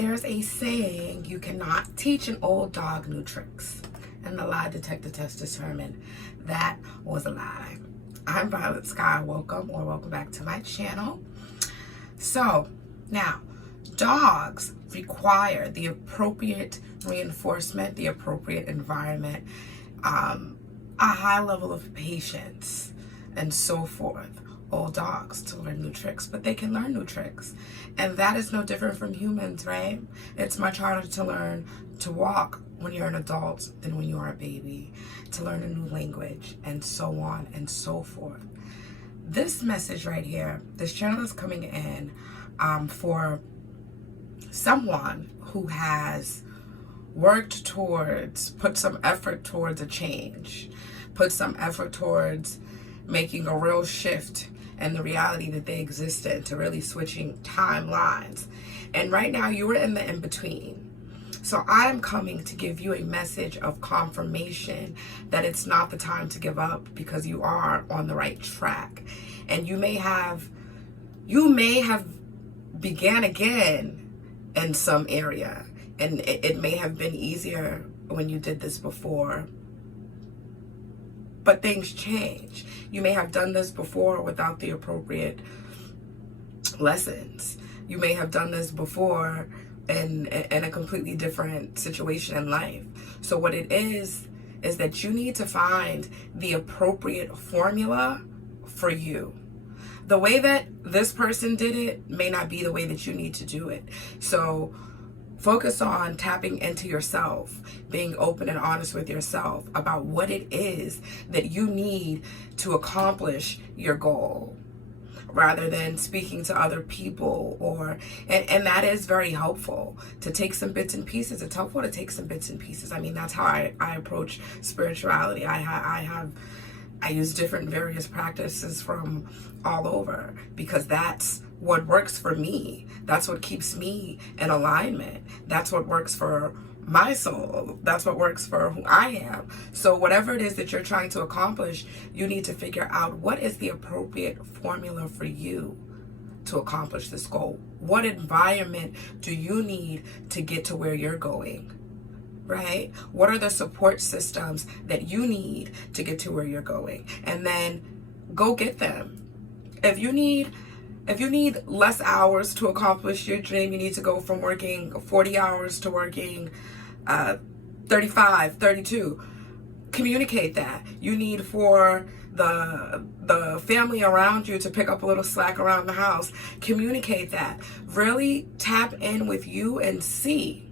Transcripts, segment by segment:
There's a saying, you cannot teach an old dog new tricks. And the lie detector test determined that was a lie. I'm Violet Sky. Welcome back to my channel. So now, dogs require the appropriate reinforcement, the appropriate environment, a high level of patience, and so forth. Old dogs to learn new tricks, but they can learn new tricks. And that is no different from humans, right? It's much harder to learn to walk when you're an adult than when you are a baby, to learn a new language, and so on and so forth. This message right here, this channel is coming in for someone who has worked towards, put some effort towards a change, put some effort towards making a real shift in the reality that they exist in, to really switching timelines. And right now you are in the in-between. So I'm coming to give you a message of confirmation that it's not the time to give up, because you are on the right track. And you may have began again in some area, and it may have been easier when you did this before, but things change. You may have done this before without the appropriate lessons. You may have done this before in a completely different situation in life. So what it is that you need to find the appropriate formula for you. The way that this person did it may not be the way that you need to do it. So focus on tapping into yourself, being open and honest with yourself about what it is that you need to accomplish your goal, rather than speaking to other people. And that is very helpful, to take some bits and pieces. It's helpful to take some bits and pieces. I mean, that's how I approach spirituality. I use different various practices from all over, because that's what works for me. That's what keeps me in alignment. That's what works for my soul. That's what works for who I am. So whatever it is that you're trying to accomplish, you need to figure out what is the appropriate formula for you to accomplish this goal. What environment do you need to get to where you're going? Right? What are the support systems that you need to get to where you're going? And then go get them. If you need less hours to accomplish your dream, you need to go from working 40 hours to working 35, 32. Communicate that. You need for the family around you to pick up a little slack around the house. Communicate that. Really tap in with you and see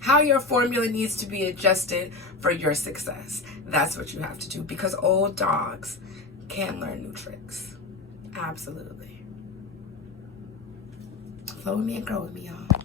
how your formula needs to be adjusted for your success. That's what you have to do, because old dogs can learn new tricks. Absolutely. Follow me and grow with me, y'all.